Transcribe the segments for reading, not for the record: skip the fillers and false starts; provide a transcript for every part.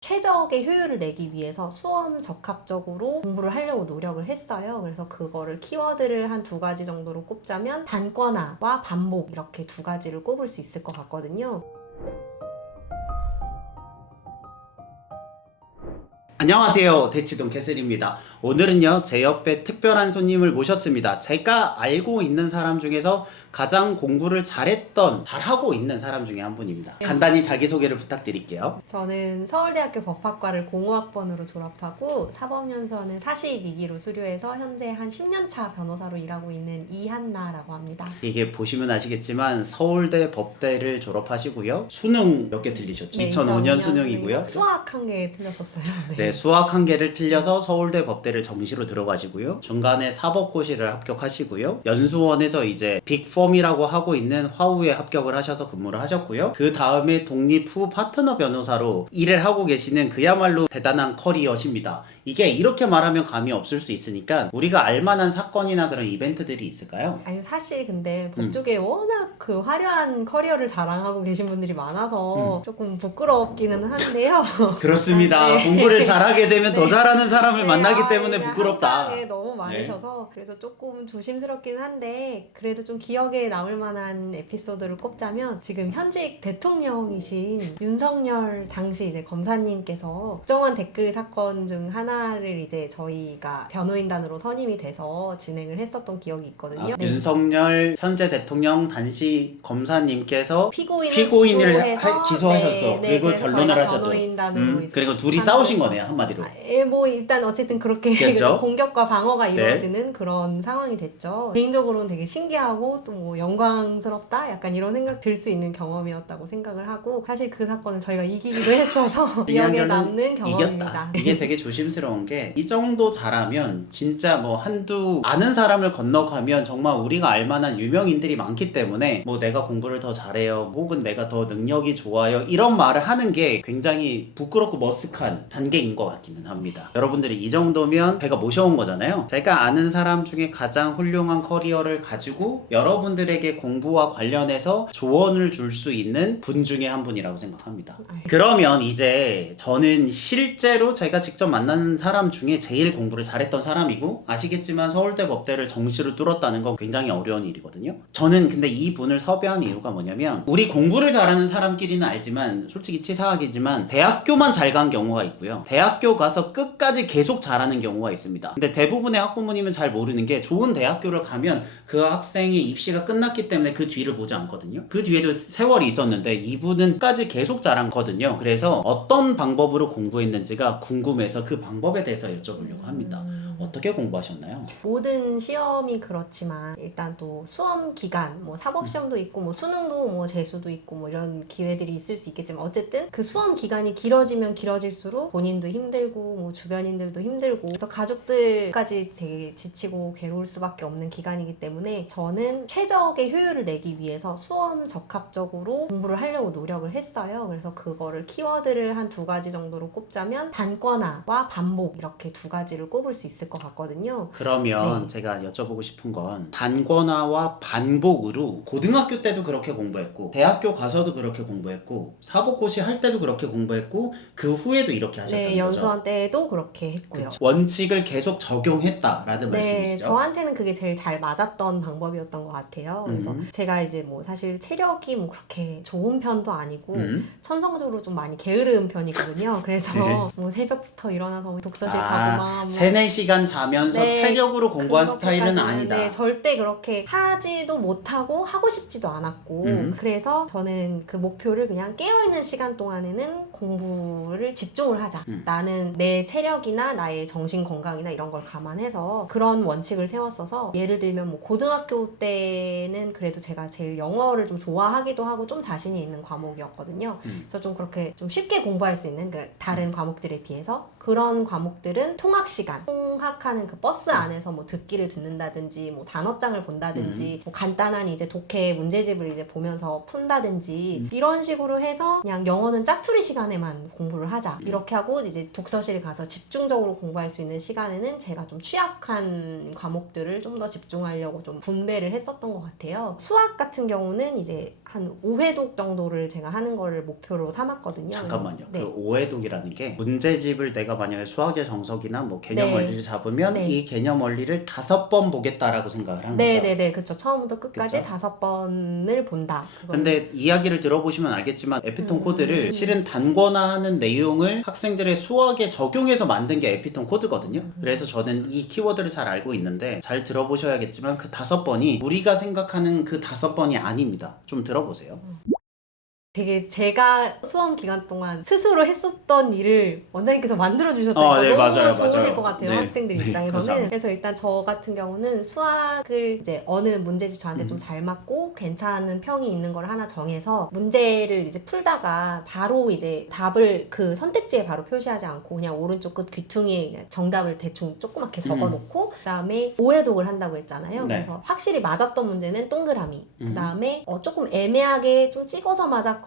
최적의 효율을 내기 위해서 수험 적합적으로 공부를 하려고 노력을 했어요. 그래서 그거를 키워드를 한 2가지 정도로 꼽자면 단권화와 반복, 이렇게 2가지를 꼽을 수 있을 것 같거든요. 안녕하세요, 대치동 캐슬입니다. 오늘은요, 제 옆에 특별한 손님을 모셨습니다. 제가 알고 있는 사람 중에서 가장 공부를 잘하고 있는 사람 중에 한 분입니다. 간단히 자기소개를 부탁드릴게요. 저는 서울대학교 법학과를 05학번으로 졸업하고 사법연수원을 42기로 수료해서 현재 한 10년차 변호사로 일하고 있는 이한나라고 합니다. 이게 보시면 아시겠지만 서울대 법대를 졸업하시고요. 수능 몇 개 틀리셨죠? 네, 2005년 수능이고요. 수학 1개 틀렸었어요. 네, 수학 1개를 틀려서 서울대 법대를 정시로 들어가시고요. 중간에 사법고시를 합격하시고요. 연수원에서 이제 빅펌이라고 하고 있는 화우에 합격을 하셔서 근무를 하셨고요. 그 다음에 독립 후 파트너 변호사로 일을 하고 계시는 그야말로 대단한 커리어십니다. 이게 이렇게 말하면 감이 없을 수 있으니까 우리가 알만한 사건이나 그런 이벤트들이 있을까요? 아니 사실 근데 법조계에 워낙 그 화려한 커리어를 자랑하고 계신 분들이 많아서 조금 부끄럽기는 한데요. 그렇습니다. 네. 공부를 잘하게 되면 더 잘하는 사람을 네, 만나기 때문에 그냥 부끄럽다. 항상, 너무 많으셔서 그래서 조금 조심스럽긴 한데 그래도 좀 기억에 남을 만한 에피소드를 꼽자면 지금 현직 대통령이신 윤석열 당시 이제 검사님께서 국정원 댓글 사건 중 하나를 이제 저희가 변호인단으로 선임이 돼서 진행을 했었던 기억이 있거든요. 네. 윤석열 현재 대통령 당시 검사님께서 피고인을 기소인을 기소하셨고 네, 그걸 그래서 변론을 저희가 하셨죠. 변호인단으로 이제 그리고 둘이 참여를- 싸우신 거네요, 한마디로. 뭐 일단 어쨌든 그렇게 그렇죠? 공격과 방어가 네. 이루어지는 그런 상황이 됐죠. 개인적으로는 되게 신기하고 또 뭐 영광스럽다 약간 이런 생각 들 수 있는 경험이었다고 생각을 하고 사실 그 사건은 저희가 이기기도 했어서 기억에 남는 경험입니다. 이겼다. 이게 되게 조심스러운 게 이 정도 잘하면 진짜 뭐 한두 아는 사람을 건너가면 정말 우리가 알만한 유명인들이 많기 때문에 뭐 내가 공부를 더 잘해요, 혹은 내가 더 능력이 좋아요, 이런 말을 하는 게 굉장히 부끄럽고 머쓱한 단계인 것 같기는 합니다. 여러분들이 이 정도면 제가 모셔온 거잖아요. 제가 아는 사람 중에 가장 훌륭한 커리어를 가지고 여러분들에게 공부와 관련해서 조언을 줄 수 있는 분 중에 한 분이라고 생각합니다. 그러면 이제 저는 실제로 제가 직접 만난 사람 중에 제일 공부를 잘했던 사람이고, 아시겠지만 서울대 법대를 정시로 뚫었다는 건 굉장히 어려운 일이거든요. 저는 근데 이 분을 섭외한 이유가 뭐냐면, 우리 공부를 잘하는 사람끼리는 알지만 솔직히 치사하기지만 대학교만 잘 간 경우가 있고요, 대학교 가서 끝까지 계속 잘하는 경우가 있습니다. 근데 대부분의 학부모님은 잘 모르는 게, 좋은 대학교를 가면 그 학생이 입시가 끝났기 때문에 그 뒤를 보지 않거든요. 그 뒤에도 세월이 있었는데 이분은 끝까지 계속 잘한거든요. 그래서 어떤 방법으로 공부했는지가 궁금해서 그 방법에 대해서 여쭤보려고 합니다. 어떻게 공부하셨나요? 모든 시험이 그렇지만 일단 또 수험 기간, 뭐 사법시험도 있고 뭐 수능도 뭐 재수도 있고 뭐 이런 기회들이 있을 수 있겠지만 어쨌든 그 수험 기간이 길어지면 길어질수록 본인도 힘들고 뭐 주변인들도 힘들고 그래서 가족들까지 되게 지치고 괴로울 수밖에 없는 기간이기 때문에 저는 최적의 효율을 내기 위해서 수험 적합적으로 공부를 하려고 노력을 했어요. 그래서 그거를 키워드를 한 2가지 정도로 꼽자면 단권화와 반복, 이렇게 2가지를 꼽을 수 있을 것 같거든요. 그러면 네. 제가 여쭤보고 싶은 건, 단권화와 반복으로 고등학교 때도 그렇게 공부했고 대학교 가서도 그렇게 공부했고 사법고시 할 때도 그렇게 공부했고 그 후에도 이렇게 하셨다는 네, 거죠? 연수원 때도 그렇게 했고요. 그쵸. 원칙을 계속 적용했다라는 네, 말씀이시죠? 저한테는 그게 제일 잘 맞았던 방법이었던 것 같아요. 그래서 음. 제가 이제 뭐 사실 체력이 뭐 그렇게 좋은 편도 아니고 음. 천성적으로 좀 많이 게으른 편이거든요. 그래서 네. 뭐 새벽부터 일어나서 독서실 가고 막 뭐 3-4시간 자면서 네, 체력으로 공부한 스타일은 그렇게까지는, 아니다. 네, 절대 그렇게 하지도 못하고 하고 싶지도 않았고 그래서 저는 그 목표를 그냥 깨어있는 시간 동안에는 공부를 집중을 하자. 나는 내 체력이나 나의 정신 건강이나 이런 걸 감안해서 그런 원칙을 세웠어서, 예를 들면 뭐 고등학교 때는 그래도 제가 제일 영어를 좀 좋아하기도 하고 좀 자신이 있는 과목이었거든요. 그래서 좀 그렇게 좀 쉽게 공부할 수 있는 그 다른 과목들에 비해서 그런 과목들은 통학 시간, 통학하는 그 버스 안에서 뭐 듣기를 듣는다든지 뭐 단어장을 본다든지 뭐 간단한 이제 독해 문제집을 이제 보면서 푼다든지 이런 식으로 해서 그냥 영어는 짜투리 시간에만 공부를 하자 이렇게 하고 이제 독서실 가서 집중적으로 공부할 수 있는 시간에는 제가 좀 취약한 과목들을 좀 더 집중하려고 좀 분배를 했었던 것 같아요. 수학 같은 경우는 이제 한 5회독 정도를 제가 하는 거를 목표로 삼았거든요. 잠깐만요. 네. 그 오해독이라는 게 문제집을 내가 만약에 수학의 정석이나 뭐 개념 네. 원리를 잡으면 네. 이 개념 원리를 5번 보겠다라고 생각을 한 거죠. 네네네, 그쵸. 처음부터 끝까지 그쵸? 5번을 본다. 그거는. 근데 이야기를 들어보시면 알겠지만 에피톤 코드를 실은 단권화하는 내용을 학생들의 수학에 적용해서 만든 게 에피톤 코드거든요. 그래서 저는 이 키워드를 잘 알고 있는데 잘 들어보셔야겠지만 그 5번이 우리가 생각하는 그 5번이 아닙니다. 좀 들어보세요. 되게 제가 수험 기간 동안 스스로 했었던 일을 원장님께서 만들어주셨다니까 네, 너무 맞아요, 좋으실 맞아요. 것 같아요. 네, 학생들 네, 입장에서는. 감사합니다. 그래서 일단 저 같은 경우는 수학을 이제 어느 문제집 저한테 좀 잘 맞고 괜찮은 평이 있는 걸 하나 정해서 문제를 이제 풀다가 바로 이제 답을 그 선택지에 바로 표시하지 않고 그냥 오른쪽 끝 귀퉁이에 그냥 정답을 대충 조그맣게 적어놓고 그다음에 오해독을 한다고 했잖아요. 네. 그래서 확실히 맞았던 문제는 동그라미. 그다음에 조금 애매하게 좀 찍어서 맞았거나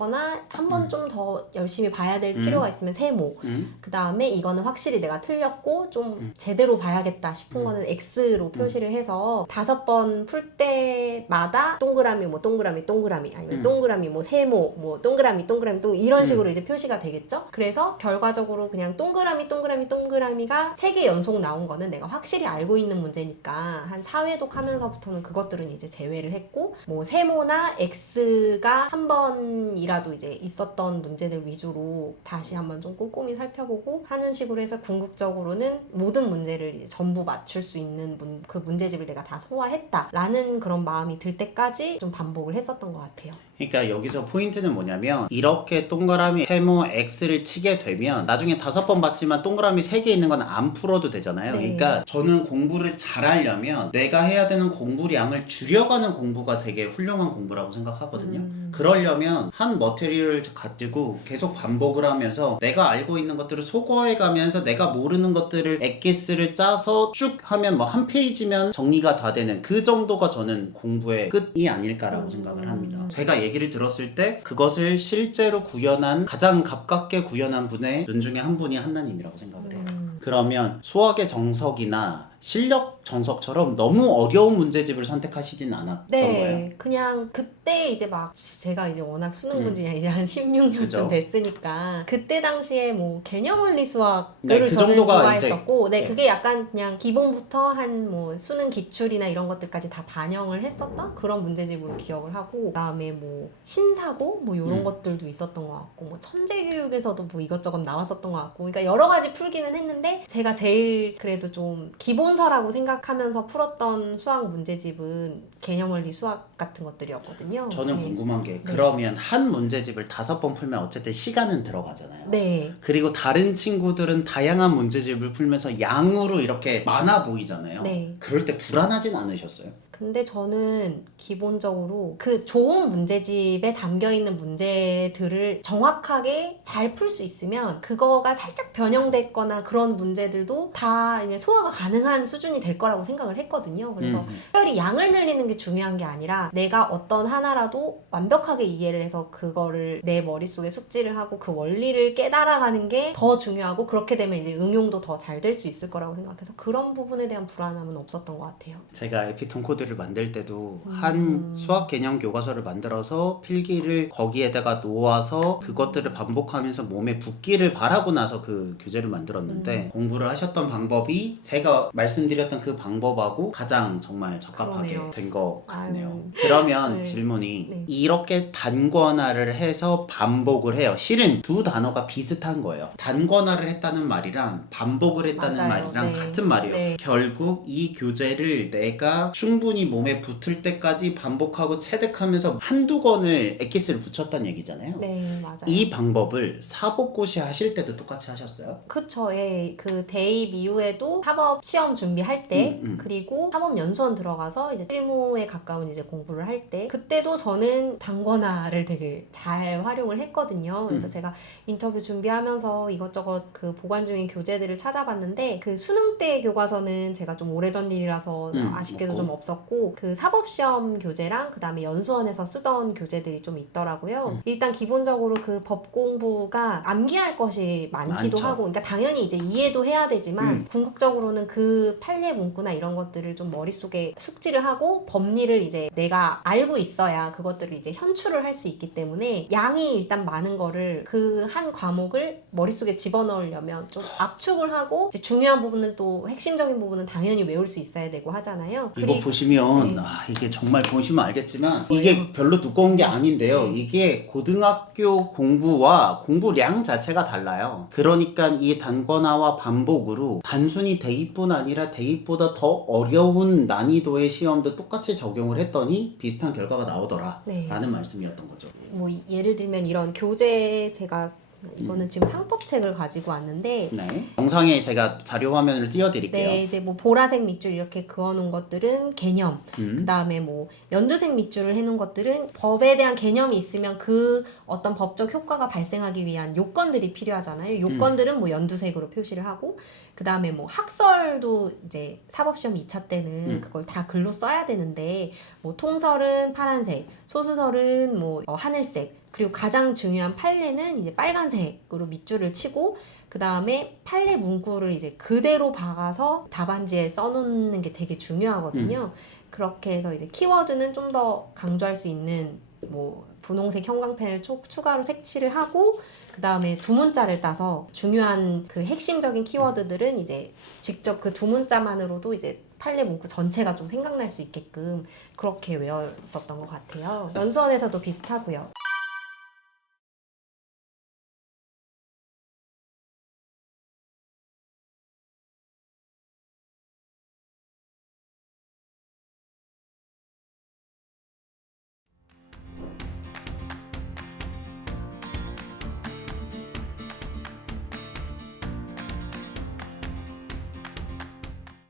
한 번 좀 더 열심히 봐야 될 필요가 있으면 세모. 그 다음에 이거는 확실히 내가 틀렸고 좀 제대로 봐야겠다 싶은 거는 X로 표시를 해서 5번 풀 때마다 동그라미 뭐 동그라미 동그라미 아니면 동그라미 뭐 세모 뭐 동그라미 동그라미 이런 식으로 이제 표시가 되겠죠. 그래서 결과적으로 그냥 동그라미 동그라미 동그라미가 3개 연속 나온 거는 내가 확실히 알고 있는 문제니까 한 4회독 하면서부터는 그것들은 이제 제외를 했고 뭐 세모나 X가 한 번이라도 이제 있었던 문제들 위주로 다시 한번 좀 꼼꼼히 살펴보고 하는 식으로 해서 궁극적으로는 모든 문제를 이제 전부 맞출 수 있는 그 문제집을 내가 다 소화했다라는 그런 마음이 들 때까지 좀 반복을 했었던 것 같아요. 그러니까 여기서 포인트는 뭐냐면 이렇게 동그라미 세모 X를 치게 되면 나중에 5번 봤지만 동그라미 3개 있는 건 안 풀어도 되잖아요. 네. 그러니까 저는 공부를 잘하려면 내가 해야 되는 공부량을 줄여가는 공부가 되게 훌륭한 공부라고 생각하거든요. 그러려면 한 머테리얼을 가지고 계속 반복을 하면서 내가 알고 있는 것들을 소거해가면서 내가 모르는 것들을 엑기스를 짜서 쭉 하면 뭐 한 페이지면 정리가 다 되는 그 정도가 저는 공부의 끝이 아닐까라고 생각을 합니다. 제가 얘기를 들었을 때 그것을 실제로 구현한 가장 가깝게 구현한 분의 눈 중에 한 분이 한나님이라고 생각을 해요. 그러면 수학의 정석이나 실력 정석처럼 너무 어려운 문제집을 선택하시진 않았던 거예요? 네, 그냥 그때 이제 막 제가 이제 워낙 수능 본 지가 이제 한 16년쯤 그죠? 됐으니까 그때 당시에 뭐 개념 원리 수학을 네, 그 저는 정도가 좋아했었고 이제, 네, 그게 약간 그냥 기본부터 한 뭐 수능 기출이나 이런 것들까지 다 반영을 했었던 그런 문제집으로 기억을 하고 그다음에 뭐 신사고 뭐 이런 것들도 있었던 것 같고 뭐 천재교육에서도 뭐 이것저것 나왔었던 것 같고 그러니까 여러 가지 풀기는 했는데 제가 제일 그래도 좀 기본서라고 생각하면서 풀었던 수학 문제집은 개념 원리 수학 같은 것들이었거든요. 저는 네. 궁금한 게 그러면 한 문제집을 5번 풀면 어쨌든 시간은 들어가잖아요. 네. 그리고 다른 친구들은 다양한 문제집을 풀면서 양으로 이렇게 많아 보이잖아요. 네. 그럴 때 불안하진 않으셨어요? 근데 저는 기본적으로 그 좋은 문제집에 담겨있는 문제들을 정확하게 잘 풀 수 있으면 그거가 살짝 변형됐거나 그런 문제들도 다 이제 소화가 가능한 수준이 될 거라고 생각을 했거든요. 그래서 특별히 양을 늘리는 게 중요한 게 아니라 내가 어떤 하나라도 완벽하게 이해를 해서 그거를 내 머릿속에 숙지를 하고 그 원리를 깨달아가는 게 더 중요하고 그렇게 되면 이제 응용도 더 잘 될 수 있을 거라고 생각해서 그런 부분에 대한 불안함은 없었던 것 같아요. 제가 에피톤 코드를 만들 때도 한 수학 개념 교과서를 만들어서 필기를 거기에다가 놓아서 그것들을 반복하면서 몸에 붓기를 바라고 나서 그 교재를 만들었는데 공부를 하셨던 방법이 제가 말씀드렸던 그 방법하고 가장 정말 적합하게 그러네요. 된 것 같네요. 아유. 그러면 네. 질문이 네. 이렇게 단권화를 해서 반복을 해요. 실은 두 단어가 비슷한 거예요. 단권화를 했다는 말이랑 반복을 했다는 맞아요. 말이랑 네. 같은 말이에요. 네. 결국 이 교재를 내가 충분히 몸에 붙을 때까지 반복하고 체득하면서 한두 권을 엑기스를 붙였다는 얘기잖아요. 네, 맞아요. 이 방법을 사법고시 하실 때도 똑같이 하셨어요? 그쵸. 예. 그 대입 이후에도 사법 시험 준비할 때 그리고 사법연수원 들어가서 이제 실무에 가까운 이제 공부를 할 때 그때도 저는 단권화를 되게 잘 활용을 했거든요. 그래서 제가 인터뷰 준비하면서 이것저것 그 보관 중인 교재들을 찾아봤는데 그 수능 때 교과서는 제가 좀 오래전 일이라서 아쉽게도 좀 없었고 그 사법시험 교재랑 그 다음에 연수원에서 쓰던 교재들이 좀 있더라고요. 일단 기본적으로 그 법 공부가 암기할 것이 많기도 많죠. 하고 그러니까 당연히 이제 이해도 해야 되지만 궁극적으로는 그 판례 문구나 이런 것들을 좀 머릿속에 숙지를 하고 법리를 이제 내가 알고 있어야 그것들을 이제 현출을 할 수 있기 때문에 양이 일단 많은 거를 그 한 과목을 머릿속에 집어넣으려면 좀 압축을 하고 이제 중요한 부분은 또 핵심적인 부분은 당연히 외울 수 있어야 되고 하잖아요. 이거 보시면 이게 정말 보시면 알겠지만 이게 별로 두꺼운 게 아닌데요. 이게 고등학교 공부와 공부량 자체가 달라요. 그러니까 이 단권화와 반복으로 단순히 대입뿐 아니라 대입보다 더 어려운 난이도의 시험도 똑같이 적용을 했더니 비슷한 결과가 나오더라 라는 말씀이었던 거죠. 뭐 예를 들면 이런 교재 제가 이거는 지금 상법책을 가지고 왔는데 네. 영상에 제가 자료 화면을 띄워드릴게요. 네, 이제 뭐 보라색 밑줄 이렇게 그어놓은 것들은 개념, 그 다음에 뭐 연두색 밑줄을 해놓은 것들은 법에 대한 개념이 있으면 그 어떤 법적 효과가 발생하기 위한 요건들이 필요하잖아요. 요건들은 뭐 연두색으로 표시를 하고 그 다음에 뭐 학설도 이제 사법시험 2차 때는 그걸 다 글로 써야 되는데 뭐 통설은 파란색, 소수설은 뭐 하늘색 그리고 가장 중요한 판례는 이제 빨간색으로 밑줄을 치고 그 다음에 판례 문구를 이제 그대로 박아서 답안지에 써놓는 게 되게 중요하거든요. 그렇게 해서 이제 키워드는 좀 더 강조할 수 있는 뭐 분홍색 형광펜을 추가로 색칠을 하고 그 다음에 두 문자를 따서 중요한 그 핵심적인 키워드들은 이제 직접 그 두 문자만으로도 이제 판례 문구 전체가 좀 생각날 수 있게끔 그렇게 외웠었던 것 같아요. 연수원에서도 비슷하고요.